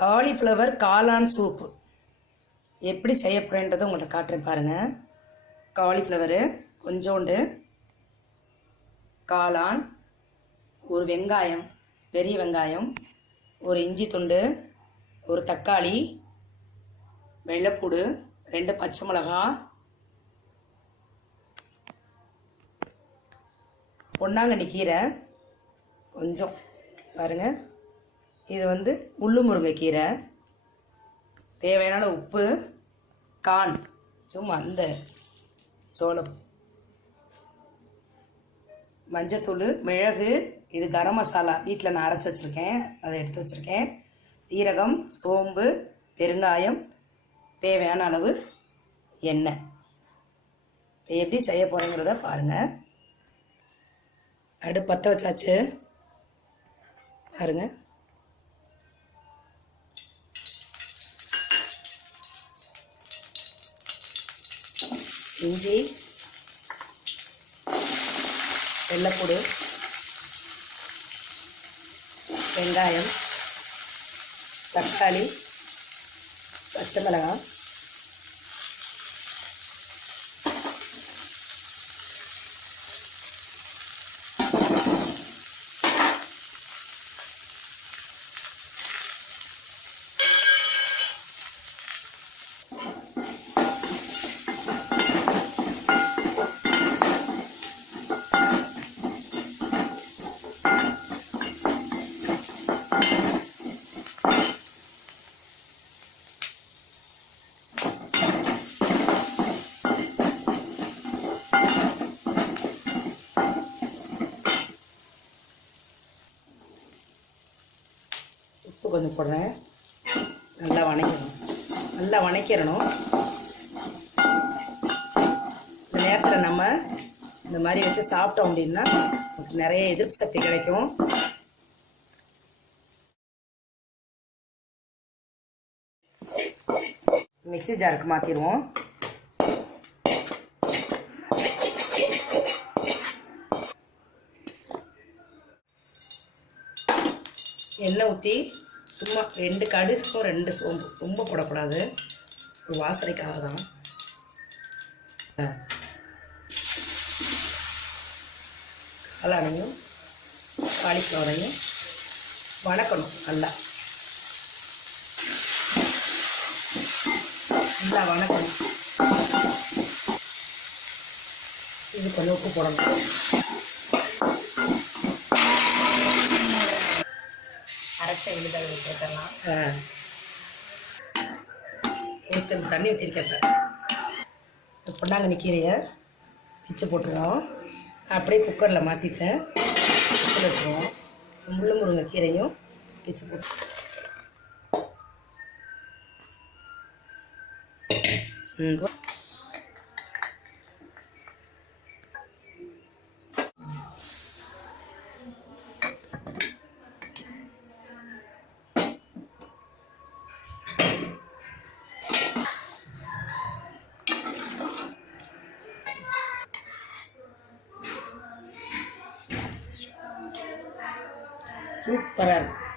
Cauliflower காளான் soup எப்படி செய்ய போகிறேன்றதை உங்கள்கிட்ட காட்டுறேன் பாருங்கள். காலிஃப்ளவரு கொஞ்சோண்டு, காளான், ஒரு வெங்காயம், பெரிய வெங்காயம், ஒரு இஞ்சி துண்டு, ஒரு தக்காளி, வெள்ளைப்பூடு, 2 பச்சை மிளகா, பொன்னாங்கண்ணி கீரை கொஞ்சம் பாருங்கள். இது முள்ளு முருங்கைக்கீரை, தேவையான உப்பு, கான் சும்மா அந்த சோளம், மஞ்சத்தூள், மிளகு, இது கரம் மசாலா வீட்டில் நான் அரைச்சி வச்சுருக்கேன், அதை எடுத்து வச்சுருக்கேன், சீரகம், சோம்பு, பெருங்காயம், தேவையான அளவு எண்ணெய். எப்படி செய்ய போகிறேங்கிறத பாருங்கள். அடுப்பு பற்ற வச்சாச்சு பாருங்கள். இஞ்சி, வெள்ளைப்பூடு, வெங்காயம், தக்காளி, பச்சை மிளகாய், உப்பு கொஞ்சம் போடுறேன். நல்லா வணக்கிடணும். இந்த நேரத்தில் நம்ம இந்த மாதிரி வச்சு சாப்பிட்டோம் அப்படின்னா நிறைய எதிர்ப்பு சக்தி கிடைக்கும். மிக்ஸி ஜாருக்கு மாற்றிடுவோம். எண்ணெய் ஊற்றி சும்மா 2 கடுகும் 2 சோம்பு, ரொம்ப போடக்கூடாது, ஒரு வாசனைக்காக தான். காளானையும் காலிஃப்ளவரையும் வணக்கணும். நல்லா வணக்கணும். இது கொஞ்சம் உப்பு போடணும். அரைச்ச விழுதல் சேர்த்தலாம். ஒரு செம்பு தண்ணி ஊற்றிருக்கேன். பொன்னாங்கண்ணி கீரையை பிச்சு போட்டுருவோம். அப்படியே குக்கரில் மாற்றிட்டேன், பிச்சு வச்சுருவோம். முள்ளு முருங்கை கீரையும் பிச்சு போட்டு சூப்பராக இருக்கும்.